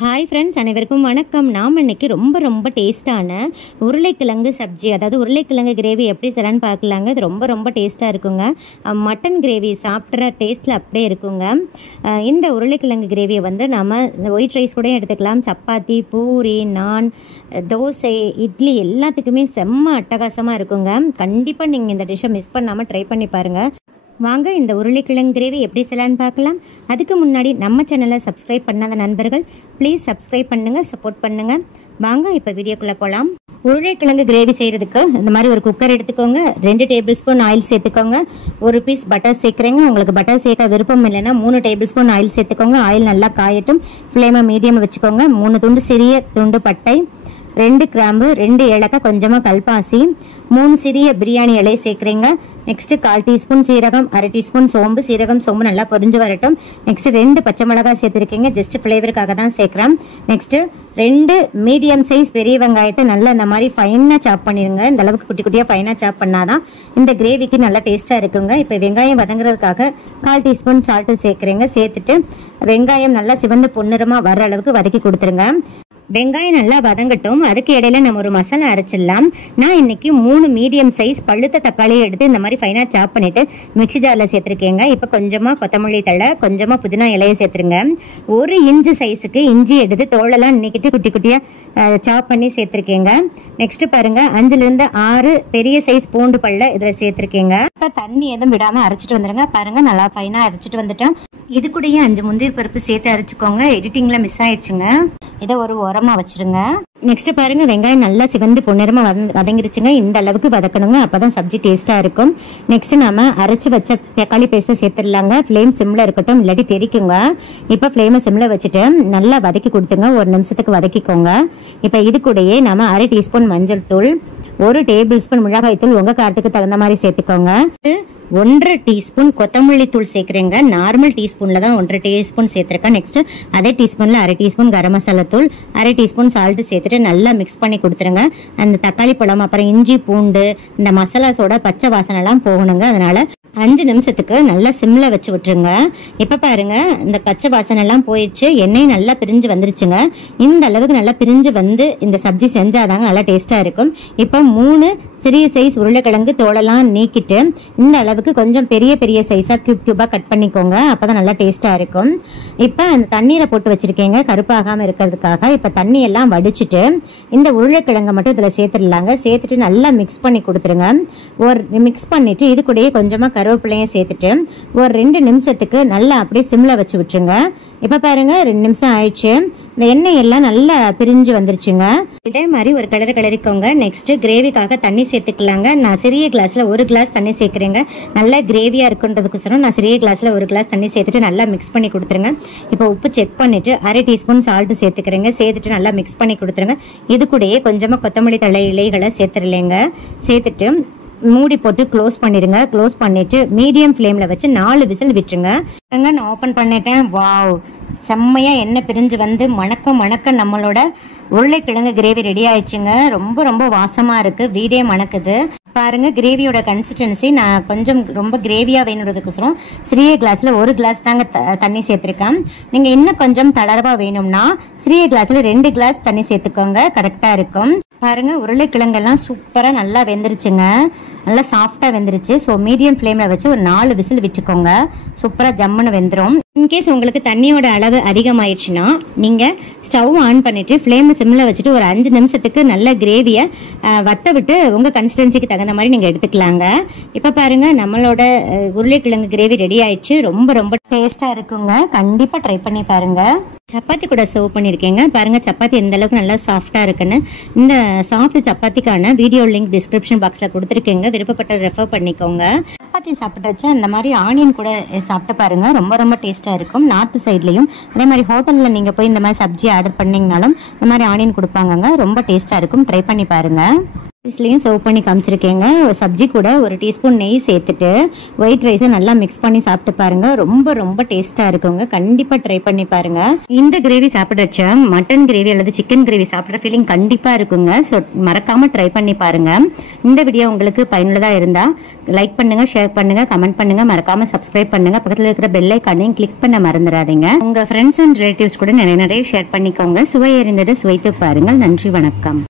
Hi friends, அனைவருக்கும் வணக்கம். நாம் இன்றைக்கி ரொம்ப டேஸ்ட்டான உருளைக்கிழங்கு சப்ஜி, அதாவது உருளைக்கிழங்கு கிரேவி எப்படி செய்யலான்னு பார்க்கலாங்க. இது ரொம்ப டேஸ்ட்டாக இருக்குங்க. மட்டன் கிரேவி சாப்பிட்ற டேஸ்ட்டில் அப்படியே இருக்குங்க. இந்த உருளைக்கிழங்கு கிரேவியை வந்து நம்ம ஒயிட் ரைஸ் கூட எடுத்துக்கலாம். சப்பாத்தி, பூரி, நான், தோசை, இட்லி எல்லாத்துக்குமே செம்ம அட்டகாசமாக இருக்குங்க. கண்டிப்பாக நீங்கள் இந்த டிஷ்ஷை மிஸ் பண்ணாமல் ட்ரை பண்ணி பாருங்கள். வாங்க இந்த உருளைக்கிழங்கு கிரேவி எப்படி செய்யலான்னு பார்க்கலாம். அதுக்கு முன்னாடி நம்ம சேனலை சப்ஸ்கிரைப் பண்ணாத நண்பர்கள் ப்ளீஸ் சப்ஸ்கிரைப் பண்ணுங்கள், சப்போர்ட் பண்ணுங்கள். வாங்க இப்போ வீடியோக்குள்ளே போகலாம். உருளைக்கிழங்கு கிரேவி செய்கிறதுக்கு இந்த மாதிரி ஒரு குக்கர் எடுத்துக்கோங்க. 2 டேபிள் ஸ்பூன் ஆயில் சேர்த்துக்கோங்க. ஒரு பீஸ் பட்டர் சேர்க்குறேங்க. உங்களுக்கு பட்டர் சேர்க்க விருப்பம் இல்லைன்னா 3 டேபிள் ஸ்பூன் ஆயில் சேர்த்துக்கோங்க. ஆயில் நல்லா காயட்டும். ஃப்ளேமை மீடியம் வச்சுக்கோங்க. 3 துண்டு சிறிய துண்டு பட்டை, 2 கிராம்பு, 2 ஏலக்காய், கொஞ்சமாக கல்பாசி, 3 சிறிய பிரியாணி இலை சேர்க்குறீங்க. நெக்ஸ்ட்டு 1/4 டீஸ்பூன் சீரகம், 1/2 டீஸ்பூன் சோம்பு. சோம்பு நல்லா பொரிஞ்சு வரட்டும். நெக்ஸ்ட்டு 2 பச்சை மிளகாய் சேர்த்துருக்கீங்க. ஜஸ்ட் ஃப்ளேவருக்காக தான் சேர்க்குறேன். நெக்ஸ்ட்டு 2 மீடியம் சைஸ் பெரிய வெங்காயத்தை நல்லா இந்த மாதிரி ஃபைனாக சாப் பண்ணிடுங்க. இந்த அளவுக்கு குட்டி குட்டியாக ஃபைனாக சாப் பண்ணாதான் இந்த கிரேவிக்கு நல்லா டேஸ்ட்டாக இருக்குங்க. இப்போ வெங்காயம் வதங்குறதுக்காக 1/4 டீஸ்பூன் சால்ட்டு சேர்க்குறீங்க. சேர்த்துட்டு வெங்காயம் நல்லா சிவந்து பொன்னிறமாக வர அளவுக்கு வதக்கி கொடுத்துருங்க. வெங்காயம் நல்லா வதங்கட்டும். அதுக்கு இடையில நம்ம ஒரு மசாலா அரைச்சிடலாம். நான் இன்னைக்கு 3 மீடியம் சைஸ் பழுத்த தக்காளியை எடுத்து இந்த மாதிரி ஃபைனாக சாப் பண்ணிட்டு மிக்ஸி ஜாரில் சேர்த்துருக்கேங்க. இப்போ கொஞ்சமாக கொத்தமல்லி தழை, கொஞ்சமாக புதினா இலையை சேர்த்துருங்க. 1 இன்ச்சு சைஸுக்கு இஞ்சி எடுத்து தோலெல்லாம் இன்னைக்கிட்டு குட்டி குட்டியாக சாப் பண்ணி சேர்த்துருக்கேங்க. நெக்ஸ்ட் பாருங்க, 5லேருந்து 6 பெரிய சைஸ் பூண்டு பல்ல இதில் சேர்த்துருக்கேங்க. இப்போ தண்ணி எதுவும் விடாமல் அரைச்சிட்டு வந்துடுங்க. பாருங்க நல்லா ஃபைனாக அரைச்சிட்டு வந்துட்டேன். இது கூடயே 5 முந்திரி பருப்பு சேர்த்து அரைச்சிக்கோங்க. எடிட்டிங்கில் மிஸ் ஆயிடுச்சுங்க. இதை ஒரு உரமா வச்சிருங்க. நெக்ஸ்ட் பாருங்க, வெங்காயம் நல்லா சிவந்து பொன்னிறமா வதங்கிருச்சுங்க. இந்த அளவுக்கு வதக்கணுங்க. அப்பதான் சப்ஜி டேஸ்டா இருக்கும். நெக்ஸ்ட் நாம அரைச்சு வச்ச தக்காளி பேஸ்ட்டை சேர்த்துடலாங்க. ஃப்ளேம் சிம்ல இருக்கட்டும், இல்லாட்டி தெரிக்குங்க. இப்போ ஃப்ளேமை சிம்ல வச்சுட்டு நல்லா வதக்கி கொடுத்துங்க. 1 நிமிஷத்துக்கு வதக்கிக்கோங்க. இப்போ இது கூடயே நம்ம 1/2 டீஸ்பூன் மஞ்சள் தூள், 1 டேபிள் ஸ்பூன் மிளகாய் தூள் உங்க காரத்துக்கு தகுந்த மாதிரி சேர்த்துக்கோங்க. 1/2 டீஸ்பூன் கொத்தமல்லி தூள் சேர்க்குறேங்க. நார்மல் டீஸ்பூனில் தான் 1/2 டீஸ்பூன் சேர்த்துருக்கேன். நெக்ஸ்ட் அதே டீஸ்பூனில் 1/2 டீஸ்பூன் கரம் மசாலா தூள், 1/2 டீஸ்பூன் சால்ட்டு சேர்த்துட்டு நல்லா மிக்ஸ் பண்ணி கொடுத்துருங்க. அந்த தக்காளி பழம், அப்புறம் இஞ்சி பூண்டு, இந்த மசாலாஸோட பச்சை வாசனைலாம் போகணுங்க. அதனால 5 நிமிஷத்துக்கு நல்லா சிம்ல வச்சு விட்டுருங்க. இப்போ பாருங்க, இந்த பச்சை வாசனை எல்லாம் போயிடுச்சு. எண்ணெய் நல்லா பிரிஞ்சு வந்துருச்சுங்க. இந்த அளவுக்கு நல்லா பிரிஞ்சு வந்து இந்த சப்ஜி செஞ்சாதாங்க நல்லா டேஸ்டா இருக்கும். இப்போ 3 சிறிய சைஸ் உருளைக்கிழங்கு தோலெல்லாம் நீக்கிட்டு இந்த அளவுக்கு கொஞ்சம் பெரிய சைஸாக கியூபாக கட் பண்ணிக்கோங்க. அப்போ தான் நல்லா டேஸ்ட்டாக இருக்கும். இப்போ அந்த தண்ணீரை போட்டு வச்சுருக்கேங்க கருப்பாகாமல் இருக்கிறதுக்காக. இப்போ தண்ணியெல்லாம் வடிச்சிட்டு இந்த உருளைக்கிழங்கை மட்டும் இதில் சேர்த்துடலாங்க. சேர்த்துட்டு நல்லா மிக்ஸ் பண்ணி கொடுத்துருங்க. மிக்ஸ் பண்ணிவிட்டு இது கூடயே கொஞ்சமாக கருவேப்பிலையும் சேர்த்துட்டு ஒரு 2 நிமிஷத்துக்கு நல்லா அப்படியே சிம்மில் வச்சு விட்டுருங்க. இப்போ பாருங்க, 2 நிமிஷம் ஆயிடுச்சு. இந்த எண்ணெய் எல்லாம் நல்லா பிரிஞ்சு வந்துருச்சுங்க. இதே மாதிரி ஒரு கிளறிக்கோங்க. நெக்ஸ்ட் கிரேவிக்காக தண்ணி சேர்த்துக்கலாங்க. நான் சிறிய கிளாஸ்ல 1 கிளாஸ் தண்ணி சேர்க்குறேங்க. நல்லா கிரேவியா இருக்குன்றதுக்கோசரம் நான் சிறிய கிளாஸ்ல 1 கிளாஸ் தண்ணி சேர்த்துட்டு நல்லா மிக்ஸ் பண்ணி கொடுத்துருங்க. இப்போ உப்பு செக் பண்ணிட்டு 1/2 டீஸ்பூன் சால்ட் சேர்த்துக்கிறேங்க. சேர்த்துட்டு நல்லா மிக்ஸ் பண்ணி கொடுத்துருங்க. இது கூடயே கொஞ்சமா கொத்தமல்லி தழை இலைகளை சேர்த்துடலைங்க. சேர்த்துட்டு மூடி போட்டு க்ளோஸ் பண்ணிடுங்க. க்ளோஸ் பண்ணிட்டு மீடியம் ஃப்ளேம்ல வச்சு 4 விசில் விட்டுருங்க. நான் ஓப்பன் பண்ணிட்டேன். வாவ், செம்மையா எண்ணெய் பிரிஞ்சு வந்து மணக்க நம்மளோட உருளைக்கிழங்கு கிரேவி ரெடி ஆயிடுச்சுங்க. ரொம்ப வாசமா இருக்கு. வீடே மணக்குது. பாருங்க, கிரேவியோட கன்சிஸ்டன்சி நான் கொஞ்சம் ரொம்ப கிரேவியா வேணுன்றதுக்கோசரம் சிறிய கிளாஸ்ல 1 கிளாஸ் தாங்க தண்ணி சேர்த்துருக்கேன். நீங்க இன்னும் கொஞ்சம் தளர்வா வேணும்னா சிறிய கிளாஸ்ல 2 கிளாஸ் தண்ணி சேர்த்துக்கோங்க. கரெக்டா இருக்கும். பாருங்க, உருளைக்கிழங்கெல்லாம் சூப்பரா நல்லா வெந்துருச்சுங்க. நல்லா சாஃப்டா வெந்துருச்சு. ஸோ மீடியம் ஃப்ளேம்ல வச்சு ஒரு 4 விசில் விட்டுக்கோங்க. சூப்பரா ஜம்முன்னு வெந்துடும். இன்கேஸ் உங்களுக்கு தண்ணியோட அளவு அதிகமாயிடுச்சுன்னா நீங்க ஸ்டவ் ஆன் பண்ணிட்டு ஃப்ளேம் சிம்ல வச்சுட்டு ஒரு 5 நிமிஷத்துக்கு நல்ல கிரேவியை வத்த விட்டு உங்க கன்சிஸ்டன்சிக்கு தகுந்த மாதிரி நீங்க எடுத்துக்கலாங்க. இப்போ பாருங்க, நம்மளோட உருளைக்கிழங்கு கிரேவி ரெடி ஆயிடுச்சு. ரொம்ப டேஸ்டா இருக்குங்க. கண்டிப்பா ட்ரை பண்ணி பாருங்க. சப்பாத்தி கூட சர்வ் பண்ணியிருக்கேங்க. பாருங்க, சப்பாத்தி எந்த அளவுக்கு நல்லா சாஃப்டா இருக்குன்னு. இந்த சாஃப்ட் சப்பாத்திக்கான வீடியோ லிங்க் டிஸ்கிரிப்ஷன் பாக்ஸ்ல கொடுத்துருக்கேங்க. விருப்பப்பட்ட ரெஃபர் பண்ணிக்கோங்க. சப்பாத்தி சாப்பிட்றச்ச அந்த மாதிரி ஆனியன் கூட சாப்பிட்டு பாருங்க. ரொம்ப டேஸ்டா இருக்கும். நார்த் சைட்லயும் அதே மாதிரி ஹோட்டல்ல நீங்க போய் இந்த மாதிரி சப்ஜி ஆர்டர் பண்ணீங்கனாலும் இந்த மாதிரி ஆனியன் கொடுப்பாங்க. ரொம்ப டேஸ்டா இருக்கும். ட்ரை பண்ணி பாருங்க. ரைஸ்லையும் சர்வ் பண்ணி காமிச்சிருக்கேங்க. சப்ஜி கூட ஒரு டீஸ்பூன் நெய் சேர்த்துட்டு ஒயிட் ரைஸை நல்லா மிக்ஸ் பண்ணி சாப்பிட்டு பாருங்க. ரொம்ப ரொம்ப டேஸ்ட்டாக இருக்குங்க. கண்டிப்பாக ட்ரை பண்ணி பாருங்க. இந்த கிரேவி சாப்பிட்றச்ச மட்டன் கிரேவி அல்லது சிக்கன் கிரேவி சாப்பிட்ற ஃபீலிங் கண்டிப்பாக இருக்குங்க. ஸோ மறக்காமல் ட்ரை பண்ணி பாருங்க. இந்த வீடியோ உங்களுக்கு பயனுள்ளதாக இருந்தால் லைக் பண்ணுங்க, ஷேர் பண்ணுங்க, கமெண்ட் பண்ணுங்க, மறக்காமல் சப்ஸ்கிரைப் பண்ணுங்க. பக்கத்தில் இருக்கிற பெல் ஐக்கானையும் கிளிக் பண்ண மறந்துடாதீங்க. உங்கள் ஃப்ரெண்ட்ஸ் அண்ட் ரிலேட்டிவ்ஸ் கூட நிறைய ஷேர் பண்ணிக்கோங்க. சுவை அறிந்தது சுவைத்து பாருங்கள். நன்றி, வணக்கம்.